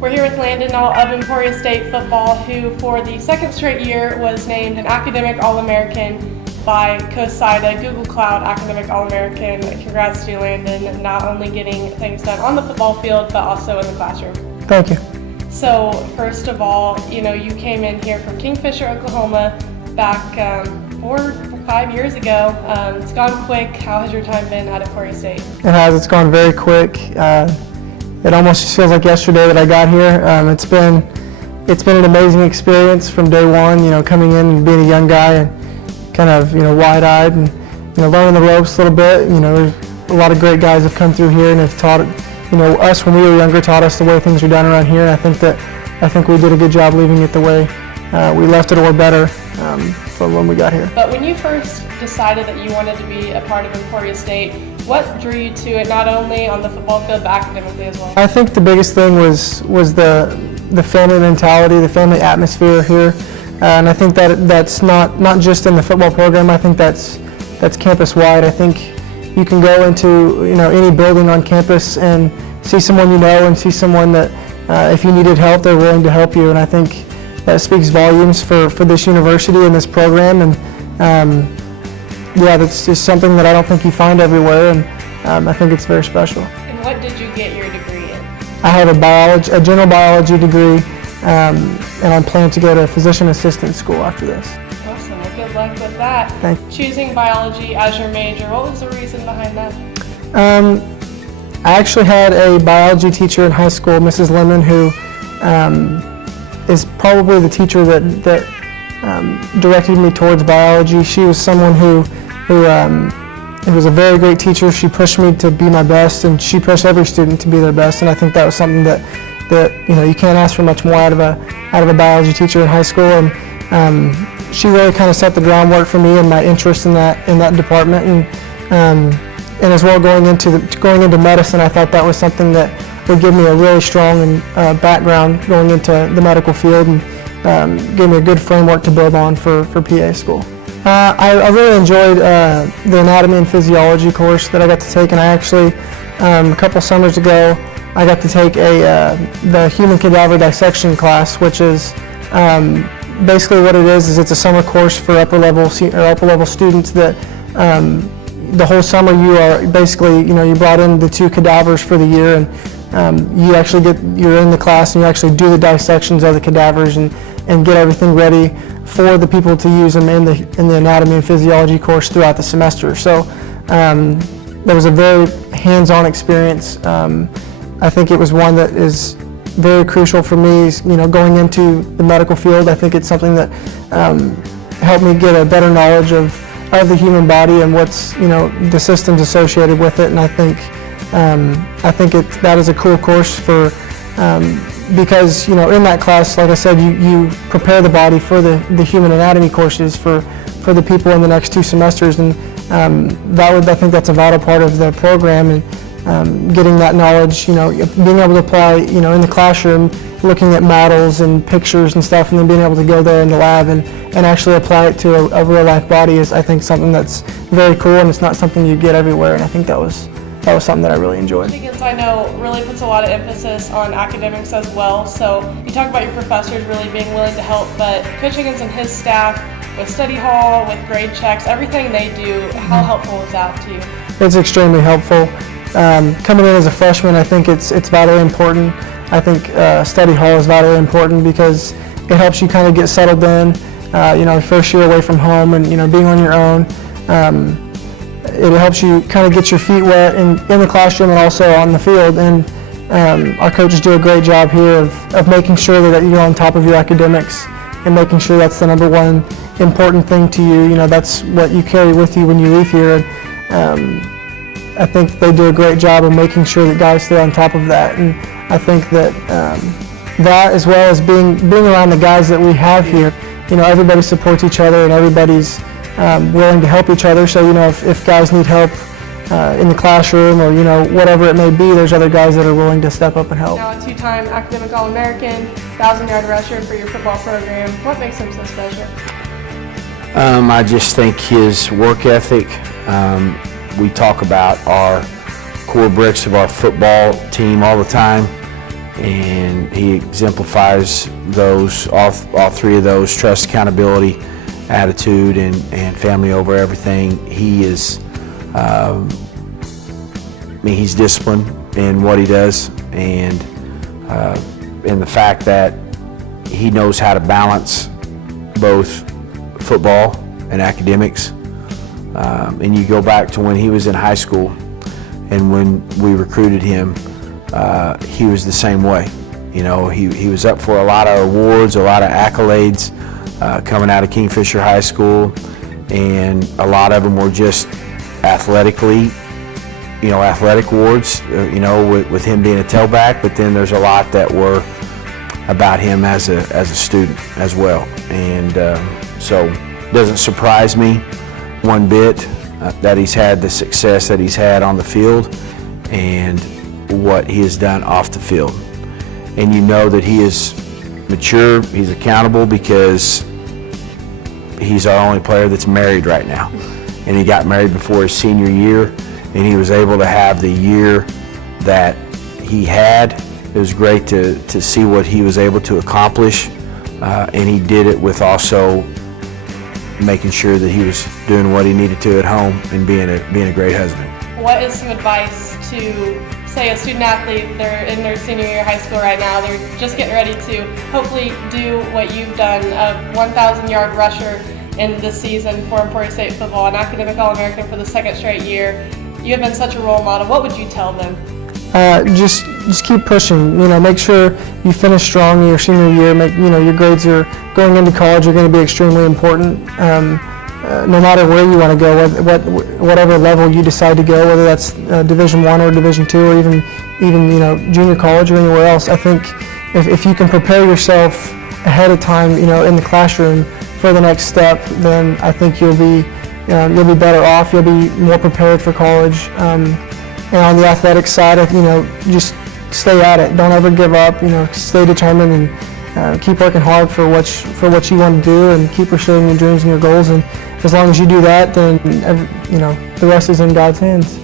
We're here with Landon Nault of Emporia State football, who for the second straight year was named an Academic All-American by COSIDA, Google Cloud Academic All-American. Congrats to you, Landon, not only getting things done on the football field, but also in the classroom. Thank you. So first of all, you came in here from Kingfisher, Oklahoma back 4 or 5 years ago. It's gone quick. How has your time been at Emporia State? It has. It's gone very quick. It almost just feels like yesterday that I got here. It's been an amazing experience from day one. Coming in and being a young guy and kind of wide-eyed and learning the ropes a little bit. There's a lot of great guys have come through here and have taught us when we were younger, taught us the way things are done around here. And I think we did a good job leaving it the way we left it, or better, from when we got here. But when you first decided that you wanted to be a part of Emporia State, what drew you to it, not only on the football field, but academically as well? I think the biggest thing was the family mentality, the family atmosphere here, and I think that's not just in the football program. I think that's campus-wide. I think you can go into any building on campus and see someone and see someone that if you needed help, they're willing to help you, and I think that speaks volumes for this university and this program. And yeah, that's just something that I don't think you find everywhere, and I think it's very special. And what did you get your degree in? I have a general biology degree, and I'm planning to go to physician assistant school after this. Awesome. Well, good luck with that. Thank you. Choosing biology as your major, what was the reason behind that? I actually had a biology teacher in high school, Mrs. Lemon, who is probably the teacher that directed me towards biology. She was someone who was a very great teacher. She pushed me to be my best, and she pushed every student to be their best. And I think that was something that you can't ask for much more out of a biology teacher in high school. And she really kind of set the groundwork for me and my interest in that department. And as well, going into medicine, I thought that was something that would give me a really strong background going into the medical field, and gave me a good framework to build on for PA school. I really enjoyed the anatomy and physiology course that I got to take, and I actually, a couple summers ago, I got to take the human cadaver dissection class, which is basically what it is it's a summer course for upper level students that the whole summer you are basically, you brought in the 2 cadavers for the year, and you're in the class and you actually do the dissections of the cadavers and get everything ready for the people to use them in the anatomy and physiology course throughout the semester. So there was a very hands-on experience. I think it was one that is very crucial for me, going into the medical field. I think it's something that helped me get a better knowledge of the human body and what's the systems associated with it. And I think that is a cool course for because in that class, like I said, you prepare the body for the human anatomy courses for the people in the next 2 semesters, and I think that's a vital part of the program, and getting that knowledge, being able to apply, in the classroom, looking at models and pictures and stuff, and then being able to go there in the lab and actually apply it to a real life body is, I think, something that's very cool, and it's not something you get everywhere, and I think that was something that I really enjoyed. Because I know really puts a lot of emphasis on academics as well. So you talk about your professors really being willing to help, but Coach Higgins and his staff with study hall, with grade checks, everything they do, how helpful is that to you? It's extremely helpful. Coming in as a freshman, I think it's vitally important. I think study hall is vitally important because it helps you kind of get settled in. First year away from home and being on your own. It helps you kind of get your feet wet in the classroom and also on the field. And our coaches do a great job here of making sure that you're on top of your academics and making sure that's the number one important thing to you. That's what you carry with you when you leave here. And I think they do a great job of making sure that guys stay on top of that. And I think that that, as well as being around the guys that we have here, everybody supports each other and everybody's willing to help each other. So if guys need help in the classroom or whatever it may be, there's other guys that are willing to step up and help. Now a 2-time Academic All-American, 1,000-yard rusher for your football program. What makes him so special? I just think his work ethic. We talk about our core bricks of our football team all the time, and he exemplifies those, all three of those: trust, accountability, attitude, and family over everything. He is, he's disciplined in what he does, and in the fact that he knows how to balance both football and academics. And you go back to when he was in high school, and when we recruited him, he was the same way. You know, he was up for a lot of awards, a lot of accolades coming out of Kingfisher High School, and a lot of them were just athletically, athletic awards, with him being a tailback, but then there's a lot that were about him as a student as well. And so it doesn't surprise me one bit that he's had the success that he's had on the field and what he has done off the field. And you know that he is mature, he's accountable, because he's our only player that's married right now. And he got married before his senior year, and he was able to have the year that he had. It was great to see what he was able to accomplish, and he did it with also making sure that he was doing what he needed to at home and being a great husband. What is some advice to, say, a student athlete, they're in their senior year of high school right now, they're just getting ready to hopefully do what you've done, a 1,000-yard rusher in this season for Emporia State football, an academic All-American for the second straight year. You have been such a role model. What would you tell them? Just keep pushing. Make sure you finish strong in your senior year. Your grades are going into college are going to be extremely important. No matter where you want to go, whatever level you decide to go, whether that's Division I or Division II, or even junior college or anywhere else. I think if you can prepare yourself ahead of time, in the classroom for the next step, then I think you'll be better off. You'll be more prepared for college. And on the athletic side, just stay at it. Don't ever give up. Stay determined and keep working hard for what you want to do, and keep pursuing your dreams and your goals. And as long as you do that, then the rest is in God's hands.